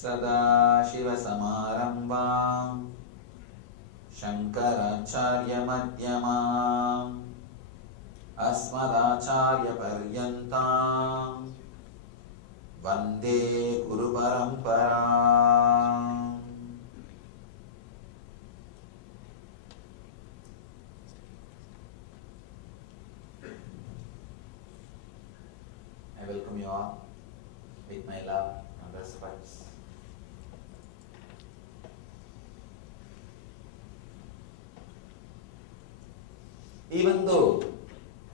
सदाशिवसमारम्भां शङ्कराचार्यमध्यमाम् अस्मदाचार्यपर्यन्तां वन्दे गुरुपरम्पराम्. I welcome you all with my love and respects. Even though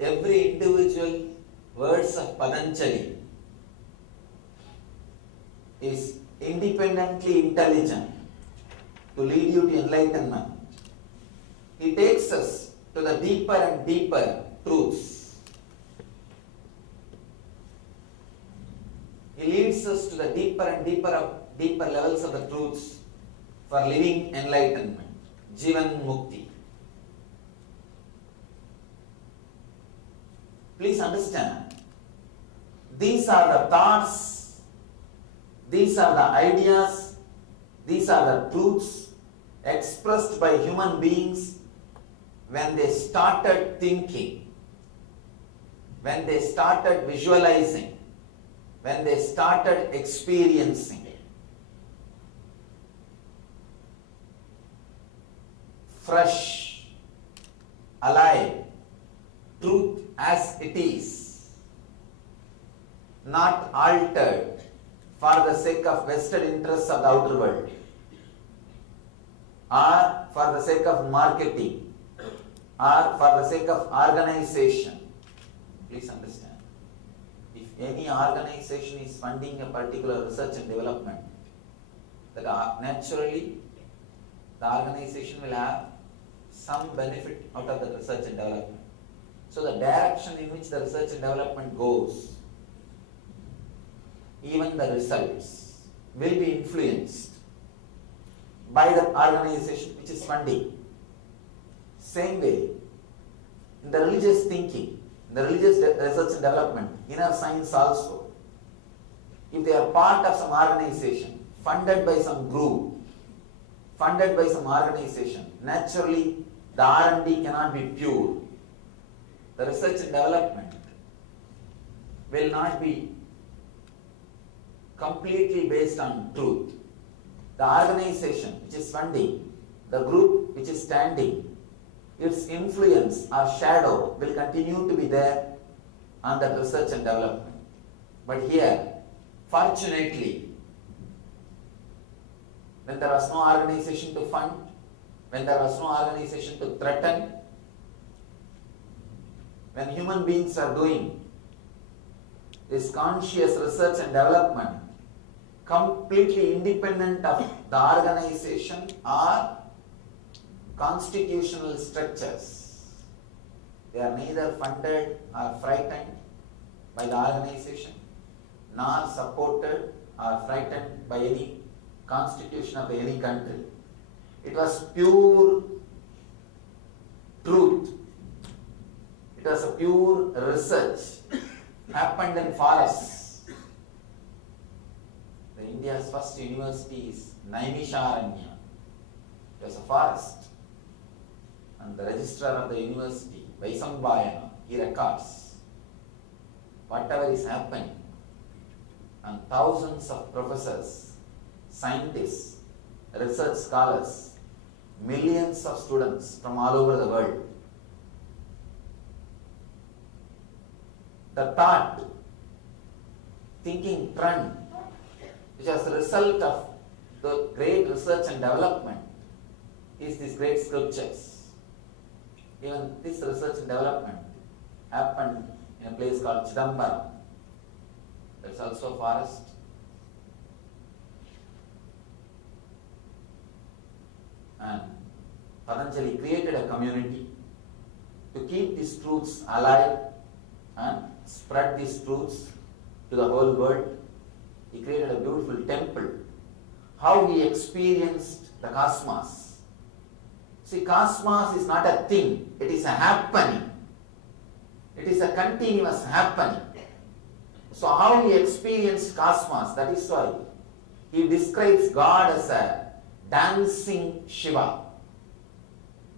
every individual words of Patanjali is independently intelligent to lead you to enlightenment, he takes us to the deeper and deeper truths. He leads us to the deeper and deeper levels of the truths for living enlightenment, Jivan Mukti. Please understand, these are the thoughts, these are the ideas, these are the truths expressed by human beings when they started thinking, when they started visualizing, when they started experiencing. Fresh, alive, truth as it is, not altered for the sake of vested interests of the outer world or for the sake of marketing or for the sake of organization. Please understand. If any organization is funding a particular research and development, that naturally the organization will have some benefit out of the research and development. So the direction in which the research and development goes, even the results will be influenced by the organization which is funding. Same way, in the religious thinking, in the religious research and development, inner science also, if they are part of some organization, funded by some group, funded by some organization, naturally the R&D cannot be pure. The research and development will not be completely based on truth. The organization which is funding, the group which is standing, its influence or shadow will continue to be there on the research and development. But here, fortunately, when there was no organization to fund, when there was no organization to threaten, when human beings are doing this conscious research and development completely independent of the organization or constitutional structures, they are neither funded or frightened by the organization, nor supported or frightened by any constitution of any country. It was pure truth. It was a pure research happened in forests. The India's first university is Naimisharanya. It was a forest. And the registrar of the university, Vaisambhayana, he records whatever is happening. And thousands of professors, scientists, research scholars, millions of students from all over the world. The thought, thinking trend, which was the result of the great research and development, is these great scriptures. Even this research and development happened in a place called Chidambaram. That's also a forest. And Patanjali created a community to keep these truths alive and spread these truths to the whole world. He created a beautiful temple. How he experienced the cosmos. See, cosmos is not a thing, it is a happening. It is a continuous happening. So how he experienced cosmos, that is why he describes God as a dancing Shiva,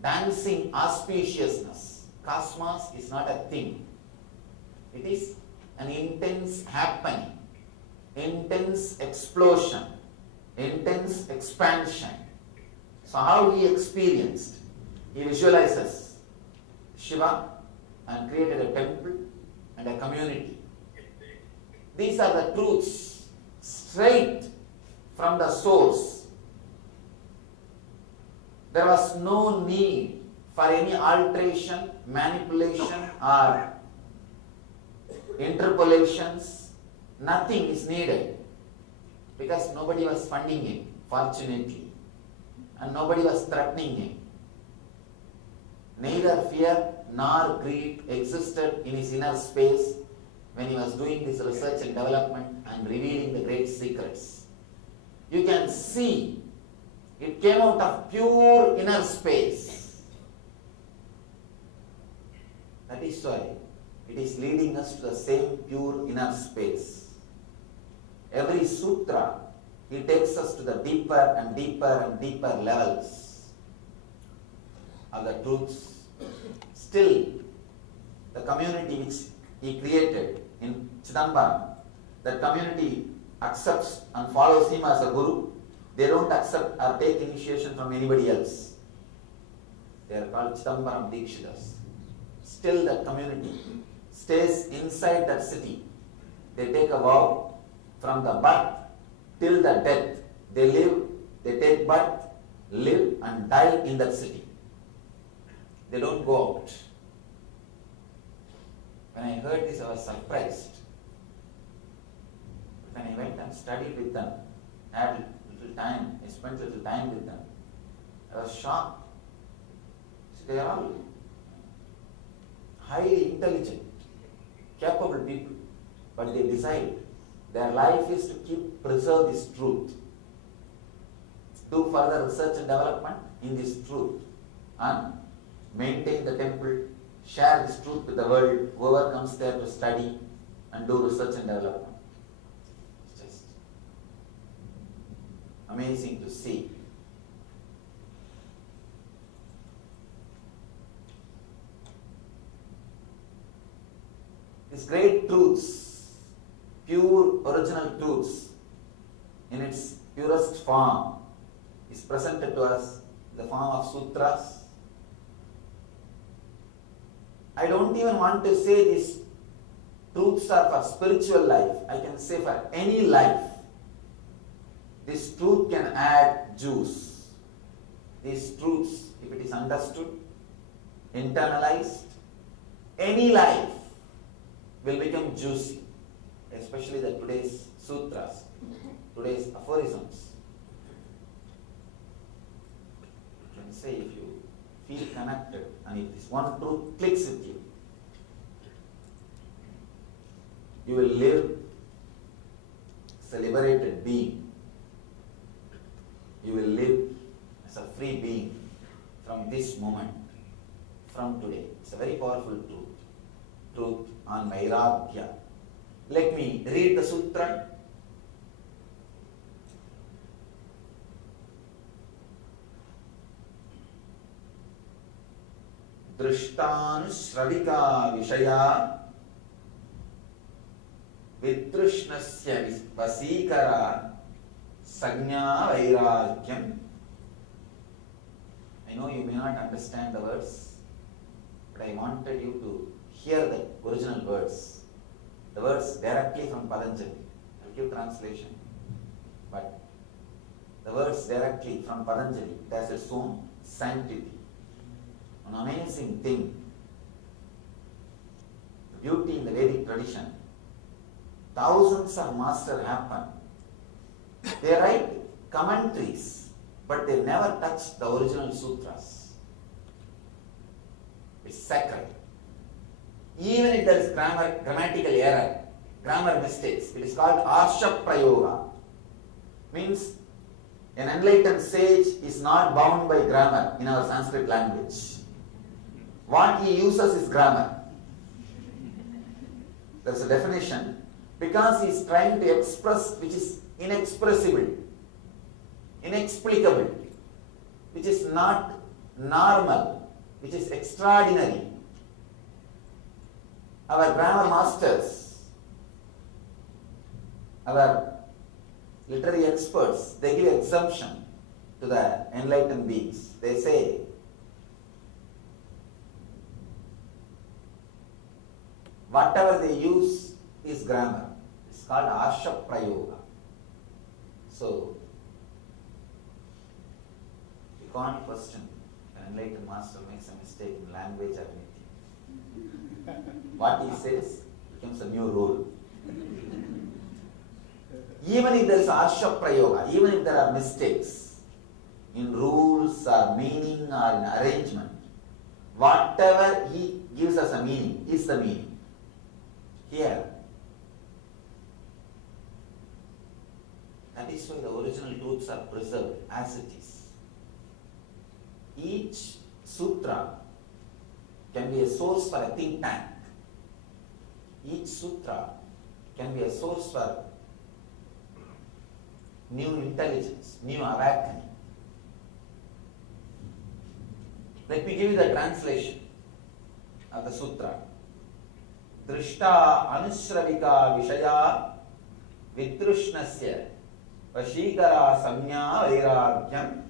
dancing auspiciousness. Cosmos is not a thing. It is an intense happening, intense explosion, intense expansion. So how he experienced? He visualizes Shiva and created a temple and a community. These are the truths straight from the source. There was no need for any alteration, manipulation or interpolations. Nothing is needed because nobody was funding him, fortunately, and nobody was threatening him. Neither fear nor greed existed in his inner space when he was doing this research and development and revealing the great secrets. You can see it came out of pure inner space. That is why it is leading us to the same pure inner space. Every sutra, he takes us to the deeper and deeper and deeper levels of the truths. Still, the community which he created in Chidambaram, that community accepts and follows him as a guru. They don't accept or take initiation from anybody else. They are called Chidambaram Dikshitas. Still, the community stays inside that city. They take a vow from the birth till the death. They live, they take birth, live and die in that city. They don't go out. When I heard this, I was surprised. When I went and studied with them, had little time, I spent little time with them, I was shocked. So they are all highly intelligent, capable people, but they decide their life is to preserve this truth, do further research and development in this truth, and maintain the temple, share this truth with the world, whoever comes there to study and do research and development. It's just amazing to see. These great truths, pure original truths, in its purest form, is presented to us in the form of sutras. I don't even want to say these truths are for spiritual life. I can say for any life. This truth can add juice. These truths, if it is understood, internalized, any life will become juicy. Especially the today's sutras, today's aphorisms. You can say if you feel connected and if this one truth clicks with you, you will live as a liberated being. You will live as a free being from this moment, from today. It's a very powerful truth. Truth on Vairagya. Let me read the sutra. Drishtanusravika vishaya vidrishnasya vasikara sagnya vairagyam. I know you may not understand the words, but I wanted you to hear the original words. The words directly from Patanjali. I'll give translation. But the words directly from Patanjali, it has its own sanctity. An amazing thing. The beauty in the Vedic tradition. Thousands of masters happen. They write commentaries, but they never touch the original sutras. It's sacred. Even if there is grammatical error, grammar mistakes, it is called Arsha Prayoga. Means an enlightened sage is not bound by grammar in our Sanskrit language. What he uses is grammar. There is a definition because he is trying to express which is inexpressible inexplicable, which is not normal, which is extraordinary. Our grammar masters, our literary experts, they give exemption to the enlightened beings. They say, whatever they use is grammar. It's called Arsha Prayoga. So, you can't question an enlightened master makes a mistake in language or anything. What he says becomes a new rule. Even if there is Arsha Prayoga, even if there are mistakes in rules or meaning or in arrangement, whatever he gives us a meaning is the meaning. Here, that is why the original truths are preserved as it is. Each sutra can be a source for a think tank. Each sutra can be a source for new intelligence, new awakening. Let me give you the translation of the sutra. Drishta anusravika vishaya vitrushnasya vashikara samya vairagyam.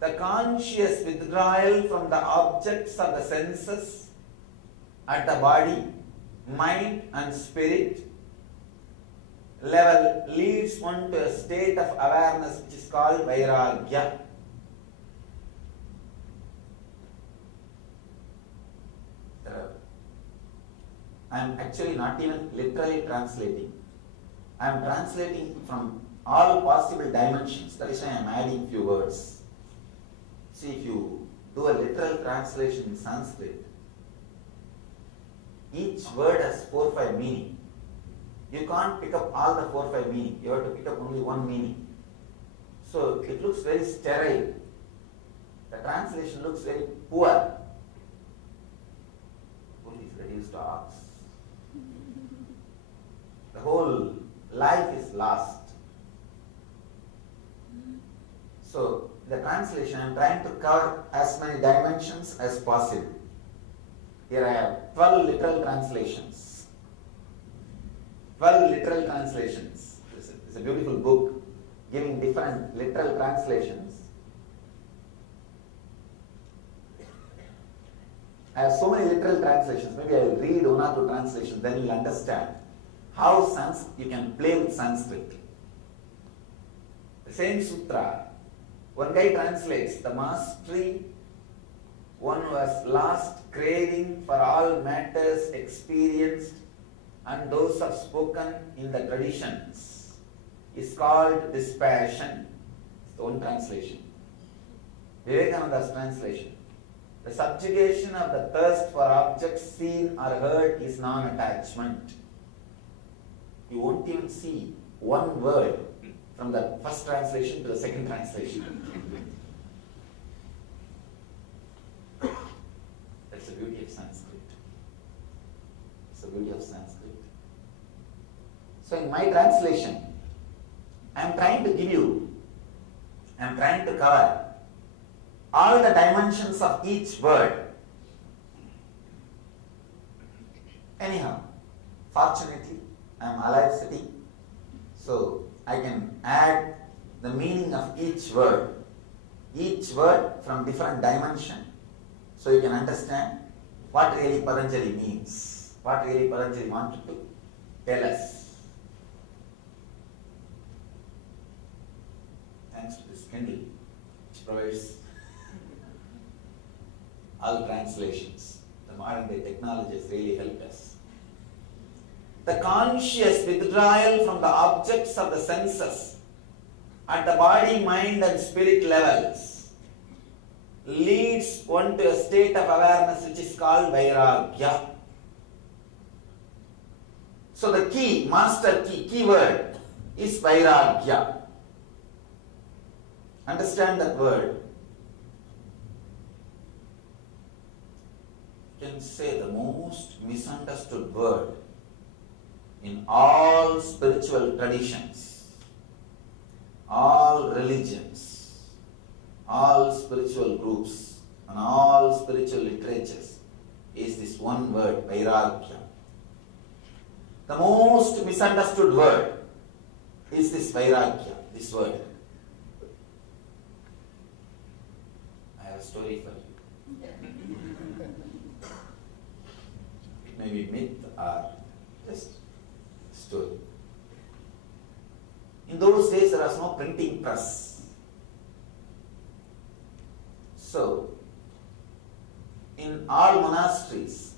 The conscious withdrawal from the objects of the senses at the body, mind and spirit level leads one to a state of awareness which is called vairagya. I am actually not even literally translating. I am translating from all possible dimensions. That is why I am adding few words. See, if you do a literal translation in Sanskrit, each word has 4 or 5 meaning. You can't pick up all the 4 or 5 meaning. You have to pick up only one meaning. So it looks very sterile. The translation looks very poor. Bull is reduced to ox. The whole life is lost. So the translation, I am trying to cover as many dimensions as possible. Here I have 12 literal translations. 12 literal translations. It's a beautiful book giving different literal translations. I have so many literal translations. Maybe I will read 1 or 2 translations, then you will understand how you can play with Sanskrit. The same sutra, one guy translates the mastery, one who has lost craving for all matters experienced and those are spoken in the traditions, is called dispassion. It's the one translation. Vivekananda's translation. The subjugation of the thirst for objects seen or heard is non-attachment. You won't even see one word from the first translation to the second translation. That's the beauty of Sanskrit. It's the beauty of Sanskrit. So in my translation, I am trying to cover all the dimensions of each word. Anyhow, fortunately, I am alive sitting, so I can add the meaning of each word from different dimension, so you can understand what really Patanjali means, what really Patanjali wanted to tell us. Thanks to this Kindle, which provides all translations. The modern day technology has really helped us. The conscious withdrawal from the objects of the senses at the body, mind and spirit levels leads one to a state of awareness which is called vairagya. So the key, master key word is vairagya. Understand that word. You can say the most misunderstood word in all spiritual traditions, all religions, all spiritual groups, and all spiritual literatures is this one word, Vairagya. The most misunderstood word is this Vairagya, this word. I have a story for you. It may be myth or just story. In those days there was no printing press. So, in all monasteries,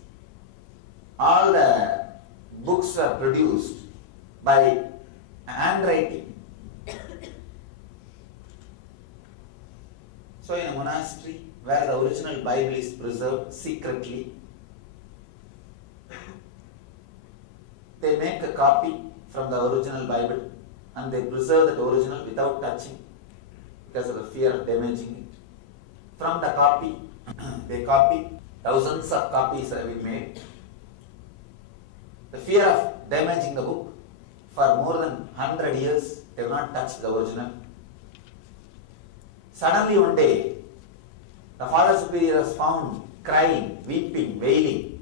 all the books were produced by handwriting. So in a monastery where the original Bible is preserved secretly, they make a copy from the original Bible and they preserve that original without touching because of the fear of damaging it. From the copy, they copy, thousands of copies have been made. The fear of damaging the book, for more than 100 years, they have not touched the original. Suddenly one day, the Father Superior was found crying, weeping, wailing.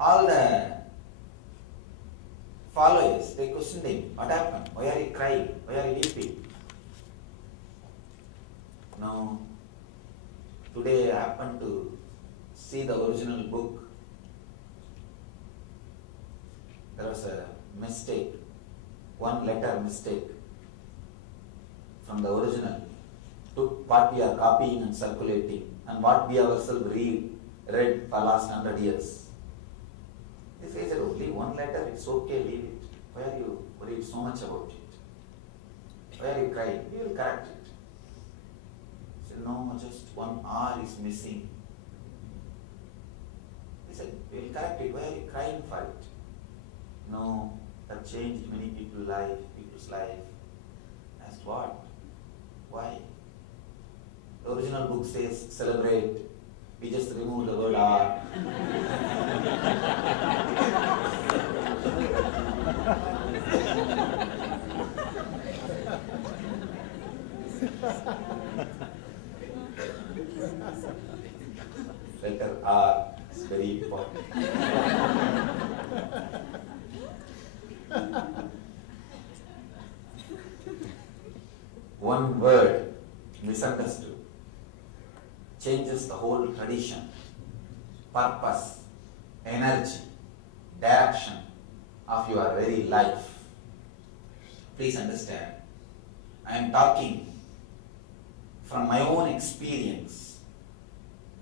All the followers, they questioned him, what happened? Why are you crying? Why are you weeping? No, today I happened to see the original book. There was a mistake, one letter mistake from the original. Took what we are copying and circulating and what we ourselves read for last 100 years. They say that only one letter, it's okay, leave it. Why are you worried so much about it? Why are you crying? We will correct it. He said, no, just one R is missing. He said, we will correct it. Why are you crying for it? No, that changed many people's life. I asked, what? Why? The original book says celebrate. We just remove the word R. Letter R is very important. One word misunderstood changes the whole tradition, purpose, energy, direction of your very life. Please understand, I am talking from my own experience.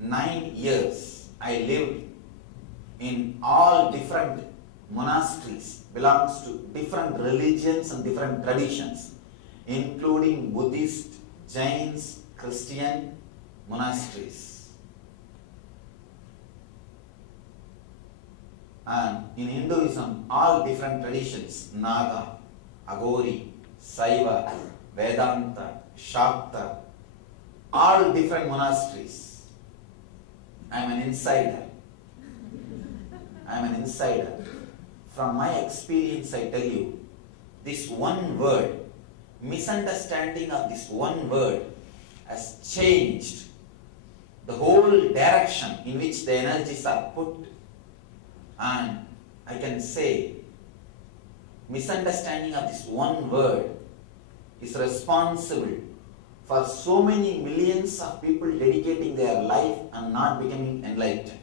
9 years I lived in all different monasteries, belongs to different religions and different traditions, including Buddhist, Jains, Christian monasteries. And in Hinduism, all different traditions, Naga, Agori, Saiva, Vedanta, Shakta, all different monasteries. I am an insider. From my experience, I tell you, this one word, misunderstanding of this one word has changed the whole direction in which the energies are put. And I can say, misunderstanding of this one word is responsible for so many millions of people dedicating their life and not becoming enlightened.